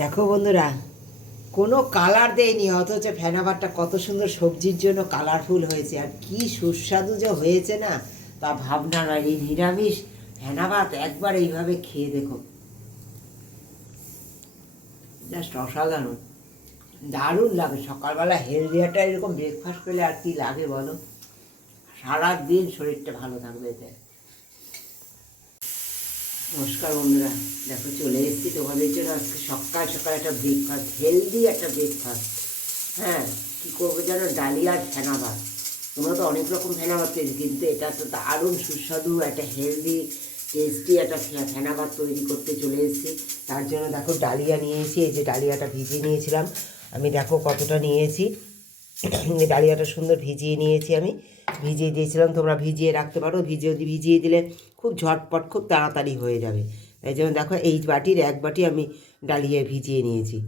দেখো বন্ধুরা, কোনো কালার দেয়নি, অথচ ফেনা ভাতটা কত সুন্দর সবজির জন্য কালারফুল হয়েছে, আর কি সুস্বাদু যে হয়েছে না তা ভাবনা নয়। এই নিরামিষ ফেনা ভাত একবার এইভাবে খেয়ে দেখো, জাস্ট অসাধারণ, দারুণ লাগে। সকালবেলা হেলদি একটা এরকম ব্রেকফাস্ট পেলে আর কি লাগে বলো, সারা দিন শরীরটা ভালো থাকবে এতে। নমস্কার বন্ধুরা, দেখো চলে এসেছি তোমাদের জন্য আজকে সকাল সকাল একটা ব্রেকফাস্ট, হেলদি একটা ব্রেকফাস্ট। হ্যাঁ, কী করবো জানো, ডালিয়া আর ফেনা ভাত। তোমরা তো অনেক রকম ফেনা ভাত পেয়েছি, কিন্তু এটা তো দারুণ সুস্বাদু একটা হেলদি টেস্টি একটা ফেনা ভাত তৈরি করতে চলে এসেছি। তার জন্য দেখো ডালিয়া নিয়েছি, এই যে ডালিয়াটা ভিজিয়ে নিয়েছিলাম আমি, দেখো কতটা নিয়েছি। ডালিয়াটা সুন্দর ভিজিয়ে নিয়েছি আমি, ভিজিয়ে দিয়েছিলাম, তোমরা ভিজিয়ে রাখতে পারো, ভিজিয়ে দিলে খুব ঝটপট খুব তাড়াতাড়ি হয়ে যাবে। তাই জন্য দেখো এই বাটির এক বাটি আমি ডালিয়া ভিজিয়ে নিয়েছি।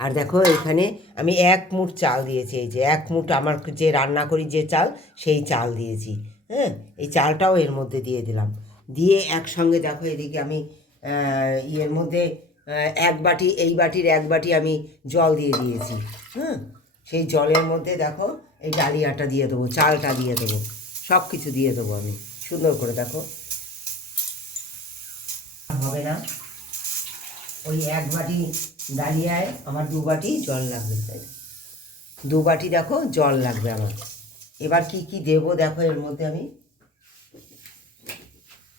আর দেখো এখানে আমি 1 মুঠ চাল দিয়েছি, এই যে 1 মুঠ আমার যে রান্না করি যে চাল, সেই চাল দিয়েছি। হ্যাঁ, এই চালটাও এর মধ্যে দিয়ে দিলাম, দিয়ে একসঙ্গে দেখো এদিকে আমি ইয়ের মধ্যে এক বাটি, এই বাটির এক বাটি আমি জল দিয়ে দিয়েছি। হ্যাঁ, সেই জলের মধ্যে দেখো এই ডালিয়াটা দিয়ে দেবো, চালটা দিয়ে দেবো, সব কিছু দিয়ে দেবো আমি সুন্দর করে। দেখো হবে না, ওই এক বাটি ডালিয়ায় আমার 2 বাটি জল লাগবে, তাই 2 বাটি দেখো জল লাগবে আমার। এবার কি কি দেবো দেখো, এর মধ্যে আমি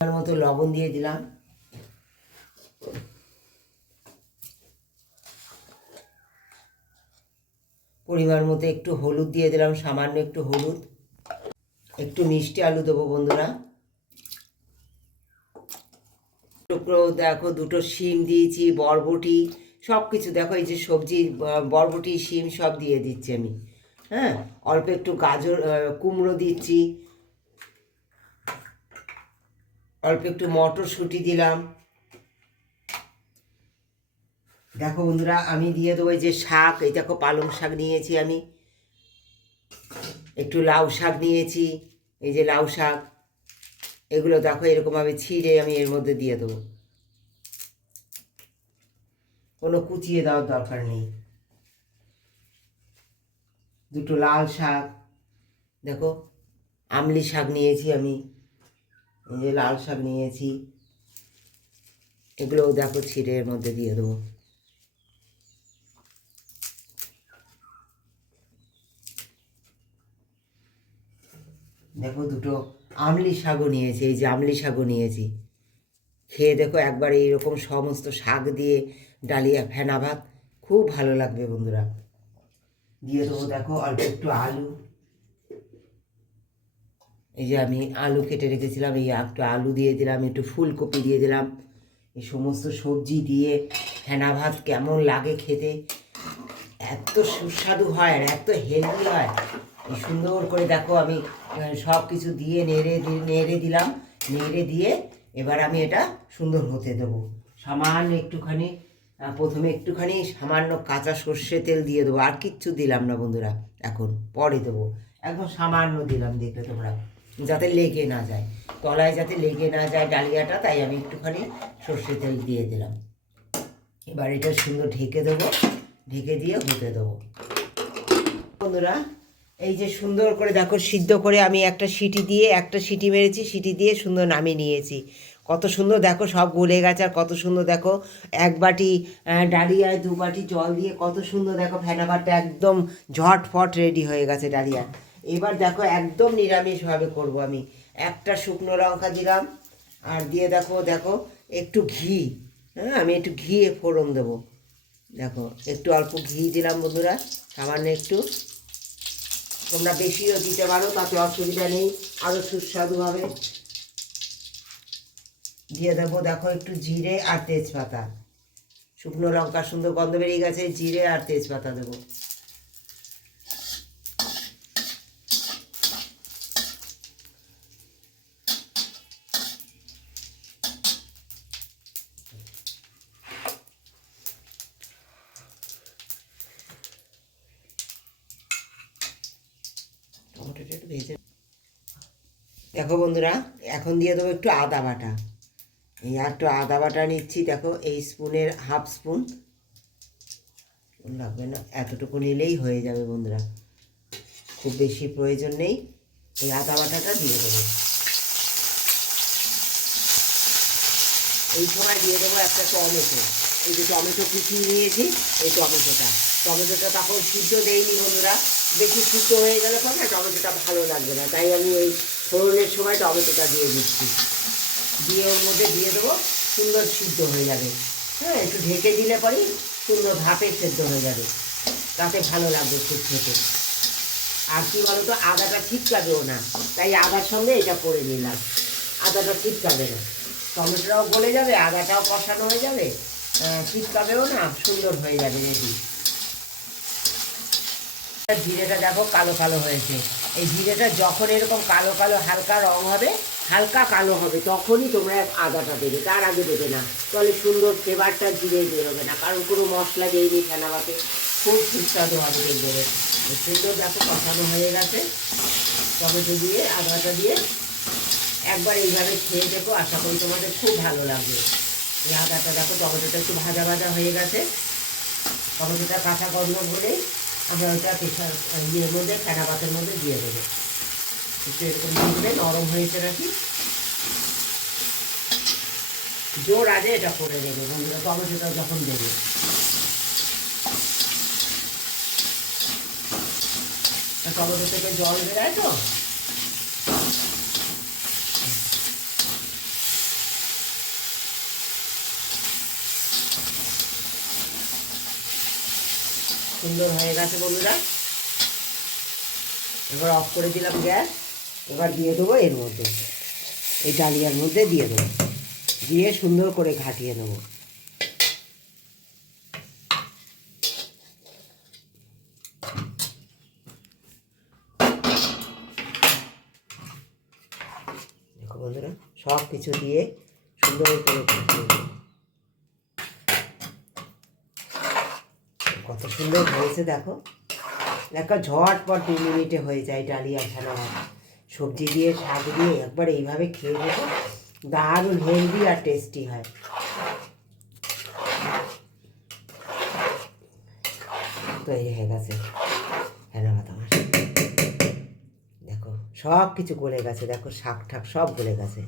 তার মতো লবণ দিয়ে দিলাম, পরিমাণ মতো একটু হলুদ দিয়ে দিলাম, সামান্য একটু হলুদ, একটু মিষ্টি আলু দেবো বন্ধুরা, টুকরো দেখো 2টো শিম দিয়েছি, বরবটি, সব কিছু দেখো এই যে সবজি, বরবটি শিম সব দিয়ে দিচ্ছি আমি। হ্যাঁ, অল্প একটু গাজর, কুমড়ো দিচ্ছি, অল্প একটু মটরশুঁটি দিলাম। দেখো বন্ধুরা, আমি দিয়ে দেবো এই যে শাক, এই দেখো পালং শাক নিয়েছি আমি, একটু লাউ শাক নিয়েছি, এই যে লাউ শাক, এগুলো দেখো এরকমভাবে ছিঁড়ে আমি এর মধ্যে দিয়ে দেবো, কোনো কুচিয়ে দেওয়ার দরকার নেই। 2টো লাল শাক, দেখো আমলি শাক নিয়েছি আমি, এই যে লাল শাক নিয়েছি, এগুলোও দেখো ছিঁড়ে এর মধ্যে দিয়ে দেবো। দেখো 2টো আমলি শাকও নিয়েছি, এই যে আমলি শাকও নিয়েছি। খেয়ে দেখো একবার এইরকম সমস্ত শাক দিয়ে ডালিয়া ফেনা ভাত, খুব ভালো লাগবে বন্ধুরা। দিয়ে দেবো দেখো অল্প একটু আলু, এই যে আমি আলু কেটে রেখেছিলাম, এই একটু আলু দিয়ে দিলাম, একটু ফুলকপি দিয়ে দিলাম। এই সমস্ত সবজি দিয়ে ফেনা ভাত কেমন লাগে খেতে, এত সুস্বাদু হয় আর এত হেলদি হয়। এই সুন্দর করে দেখো আমি সব কিছু দিয়ে নেড়ে দিলাম, নেড়ে দিয়ে এবার আমি এটা সুন্দর হতে দেবো। সামান্য একটুখানি, প্রথমে একটুখানি সামান্য কাঁচা সর্ষে তেল দিয়ে দেবো, আর কিচ্ছু দিলাম না বন্ধুরা, এখন পরে দেবো, একদম সামান্য দিলাম, দেখলে তোমরা, যাতে লেগে না যায়, তলায় যাতে লেগে না যায় ডালিয়াটা, তাই আমি একটুখানি সর্ষে তেল দিয়ে দিলাম। এবার এটা সুন্দর ঢেকে দেবো, ঢেকে দিয়ে হতে দেবো বন্ধুরা। এই যে সুন্দর করে দেখো সিদ্ধ করে আমি একটা সিটি মেরেছি, সিটি দিয়ে সুন্দর নামিয়ে নিয়েছি। কত সুন্দর দেখো সব গলে গেছে, আর কত সুন্দর দেখো 1 বাটি ডালিয়ায় 2 বাটি জল দিয়ে কত সুন্দর দেখো ফেনা ভাতটা একদম ঝটফট রেডি হয়ে গেছে ডালিয়া। এবার দেখো একদম নিরামিষভাবে করব আমি, একটা শুকনো লঙ্কা দিলাম, আর দিয়ে দেখো দেখো একটু ঘি, হ্যাঁ আমি একটু ঘি ফোড়ন দেবো, দেখো একটু অল্প ঘি দিলাম বন্ধুরা, সামান্য একটু, তোমরা বেশিও দিতে পারো, তাতে অসুবিধা নেই, আরও সুস্বাদু হবে। দিয়ে দেবো দেখো একটু জিরে আর তেজপাতা, শুকনো লঙ্কা সুন্দর গন্ধ বেরিয়ে গেছে, জিরে আর তেজপাতা দেবো। টমেটোটা একটু ভেজে দেখো বন্ধুরা, এখন দিয়ে দেবো একটু আদা বাটা, এই একটু আদা বাটা নিচ্ছি, দেখো এই স্পুনের হাফ স্পুন, লাগবে না, এতটুকু নিলেই হয়ে যাবে বন্ধুরা, খুব বেশি প্রয়োজন নেই। এই আদা বাটাটা দিয়ে দেবো। এই সময় দিয়ে দেবো একটা টমেটো, এই যে টমেটো কুচিয়ে নিয়েছি, এই টমেটোটা তখন সিদ্ধ দেয়নি বন্ধুরা, বেশি সিদ্ধ হয়ে গেলে পর না টমেটোটা ভালো লাগবে না, তাই আমি এই ফোড়নের সময় টমেটোটা দিয়ে দিচ্ছি। দিয়ে ওর মধ্যে দিয়ে দেবো, সুন্দর সিদ্ধ হয়ে যাবে। হ্যাঁ, একটু ঢেকে দিলে পরেই সুন্দর ভাপে সেদ্ধ হয়ে যাবে, তাতে ভালো লাগবে খুব খেতে। আর কি বলতো, আদাটা ছিটকাবেও না, তাই আদার সঙ্গে এটা করে নিলাম, আদাটা ছিটকাবে না, টমেটোটাও গলে যাবে, আদাটাও কষানো হয়ে যাবে, ছিটকাবেও না, সুন্দর হয়ে যাবে রেডি। জিরেটা দেখো কালো কালো হয়েছে, এই জিরেটা যখন এরকম কালো কালো হালকা রং হবে, হালকা কালো হবে, তখনই তোমরা আদাটা দেবে, তার আগে দেবে না, তাহলে সুন্দর ফ্লেভারটা জিরে বেরোবে না, কারণ কোনো মশলা দিইনি ফেনা ভাতে, খুব সুস্বাদু হবে দেখবে। সুন্দর দেখো কষানো হয়ে গেছে, টমেটো দিয়ে আদাটা দিয়ে একবার এইভাবে খেয়ে দেখো, আশা করি তোমাদের খুব ভালো লাগবে। এই আদাটা দেখো, টমেটোটা একটু ভাজা ভাজা হয়ে গেছে, টমেটোটা কাঁচা গন্ধ হলেই আমরা ওইটা প্রেশার ইয়ের মধ্যে ফেনা ভাতের মধ্যে দিয়ে দেবো, একটু এরকম দেখবে নরম হয়েছে নাকি, জোর আগে এটা করে দেবে বন্ধুরা, টমেটোটা যখন দেবে। টমেটো থেকে জল বেরোয় তো, সুন্দর হয়ে গেছে বন্ধুরা। এবার অফ করে দিলাম গ্যাস, এবার দিয়ে দেবো এর মধ্যে, এই ডালিয়ার মধ্যে দিয়ে দেবো, দিয়ে সুন্দর করে ঘাটিয়ে নেবো। দেখো বন্ধুরা, সব কিছু দিয়ে সুন্দর করে ঘাটিয়ে নেবো। কত সুন্দর হয়েছে দেখো, দেখো ঝটপট 2 মিনিটে হয়ে যায় ডালিয়া ছানা ভাত, সবজি দিয়ে শাক দিয়ে একবার এইভাবে খেয়ে দেখো, দারুণ হেলদি আর টেস্টি হয়। তৈরি হয়ে গেছে ছানা ভাত আমার, দেখো সব কিছু গলে গেছে, দেখো শাক ঠাক সব গলে গেছে,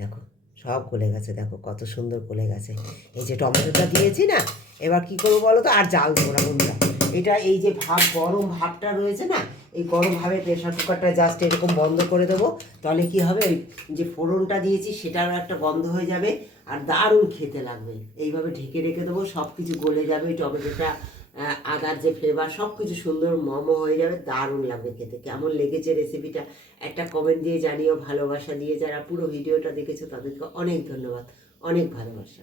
দেখো সব গলে গেছে, দেখো কত সুন্দর গলে গেছে। এই যে টমেটোটা দিয়েছি না, এবার কি করবো বলো তো, আর জাল দেবো না বন্ধুরা, এটা এই যে ভাপ গরম ভাবটা রয়েছে না, এই গরম ভাবে প্রেশার কুকারটা জাস্ট এরকম বন্ধ করে দেবো, তাহলে কি হবে, ওই যে ফোড়নটা দিয়েছি সেটারও একটা গন্ধ হয়ে যাবে, আর দারুণ খেতে লাগবে। এইভাবে ঢেকে রেখে দেবো, সব কিছু গলে যাবে, ওই টমেটোটা আদার যে ফ্লেভার সব কিছু সুন্দর মমো হয়ে যাবে, দারুণ লাগবে খেতে। কেমন লেগেছে রেসিপিটা একটা কমেন্ট দিয়ে জানিও, ভালোবাসা দিয়ে যারা পুরো ভিডিওটা দেখেছো তাদেরকে অনেক ধন্যবাদ, অনেক ভালোবাসা।